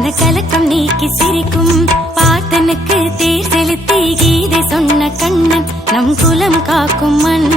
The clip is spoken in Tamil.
மனக்கலக்கம் நீக்கி சிரிக்கும் பார்த்தனுக்கு தேர் செலுத்தி கீதை சொன்ன கண்ணன் நம் குலம் காக்கும் மண்